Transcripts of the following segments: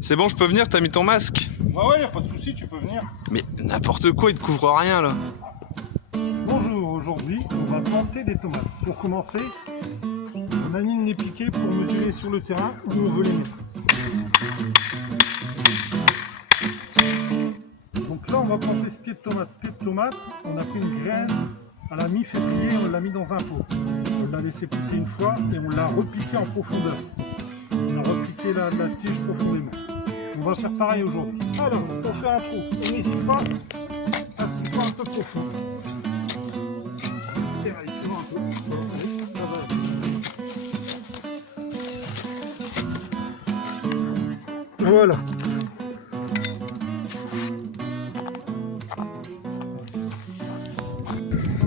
C'est bon, je peux venir, t'as mis ton masque? Ouais, y a pas de souci, tu peux venir. Mais n'importe quoi, il te couvre rien là. Bonjour, aujourd'hui on va planter des tomates. Pour commencer, on aligne les piquets pour mesurer sur le terrain où on veut les mettre. Donc là on va planter ce pied de tomate. Ce pied de tomate, on a pris une graine à la mi-février, on l'a mis dans un pot. On l'a laissé pousser une fois et on l'a repiqué en profondeur. On a repiqué la tige profondément. On va faire pareil aujourd'hui. Alors, on fait un trou. On n'hésite pas à se faire un peu profond. Voilà.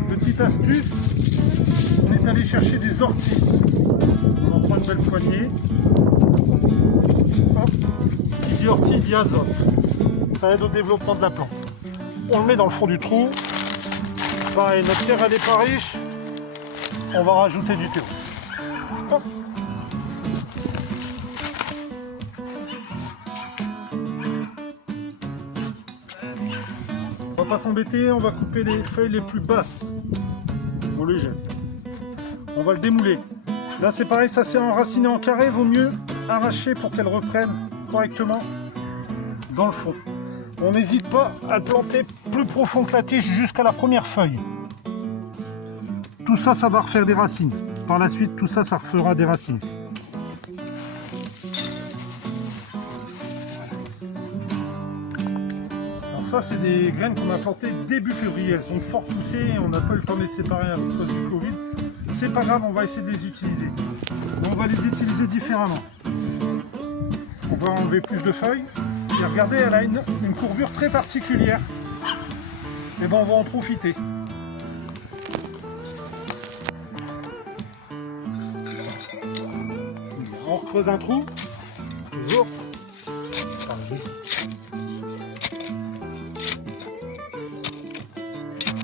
Petite astuce, on est allé chercher des orties. On en prend une belle poignée. Hop. Qui dit ortie dit azote. Ça aide au développement de la plante. On le met dans le fond du trou. Pareil, notre terre elle n'est pas riche. On va rajouter du terreau. Hop. On va pas s'embêter, on va couper les feuilles les plus basses. On les jette. On va le démouler. Là c'est pareil, ça s'est enraciné en carré, vaut mieux arracher pour qu'elle reprenne correctement dans le fond. On n'hésite pas à le planter plus profond que la tige jusqu'à la première feuille. Tout ça, ça va refaire des racines. Par la suite, tout ça, ça refera des racines. Alors ça, c'est des graines qu'on a plantées début février. Elles sont fort poussées et on n'a pas eu le temps de les séparer à cause du Covid. C'est pas grave, on va essayer de les utiliser. On va les utiliser différemment. On va enlever plus de feuilles. Et regardez, elle a une courbure très particulière. Et bon, on va en profiter. On creuse un trou. Toujours.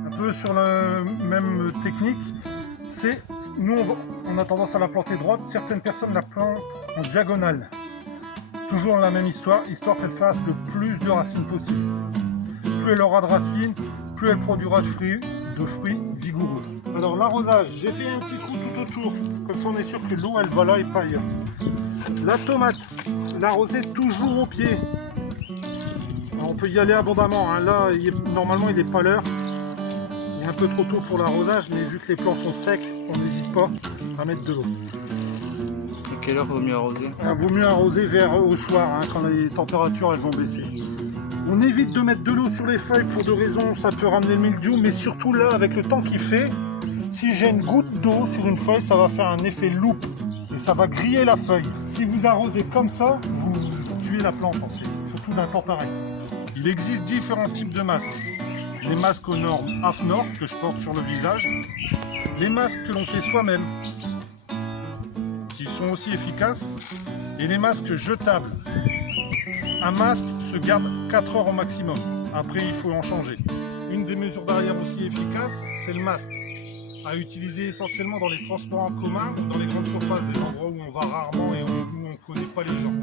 Un peu sur la même technique. C'est nous, on a tendance à la planter droite. Certaines personnes la plantent en diagonale. Toujours la même histoire qu'elle fasse le plus de racines possible. Plus elle aura de racines, plus elle produira de fruits vigoureux. Alors l'arrosage, j'ai fait un petit trou tout autour, comme ça on est sûr que l'eau elle va là et pas ailleurs. La tomate, l'arroser toujours au pied. Alors, on peut y aller abondamment, hein. Là normalement il n'est pas l'heure. Il est un peu trop tôt pour l'arrosage, mais vu que les plants sont secs, on n'hésite pas à mettre de l'eau. Quelle heure vaut mieux arroser? Vaut mieux arroser au soir, hein, quand les températures elles ont baissé. On évite de mettre de l'eau sur les feuilles pour deux raisons, ça peut ramener le mildiou, mais surtout là, avec le temps qu'il fait, si j'ai une goutte d'eau sur une feuille, ça va faire un effet loupe et ça va griller la feuille. Si vous arrosez comme ça, vous tuez la plante en fait, surtout d'un temps pareil. Il existe différents types de masques. Les masques aux normes AFNOR que je porte sur le visage, les masques que l'on fait soi-même, qui sont aussi efficaces, et les masques jetables. Un masque se garde 4 heures au maximum, après il faut en changer. Une des mesures barrières aussi efficaces, c'est le masque, à utiliser essentiellement dans les transports en commun, dans les grandes surfaces, des endroits où on va rarement et où on ne connaît pas les gens.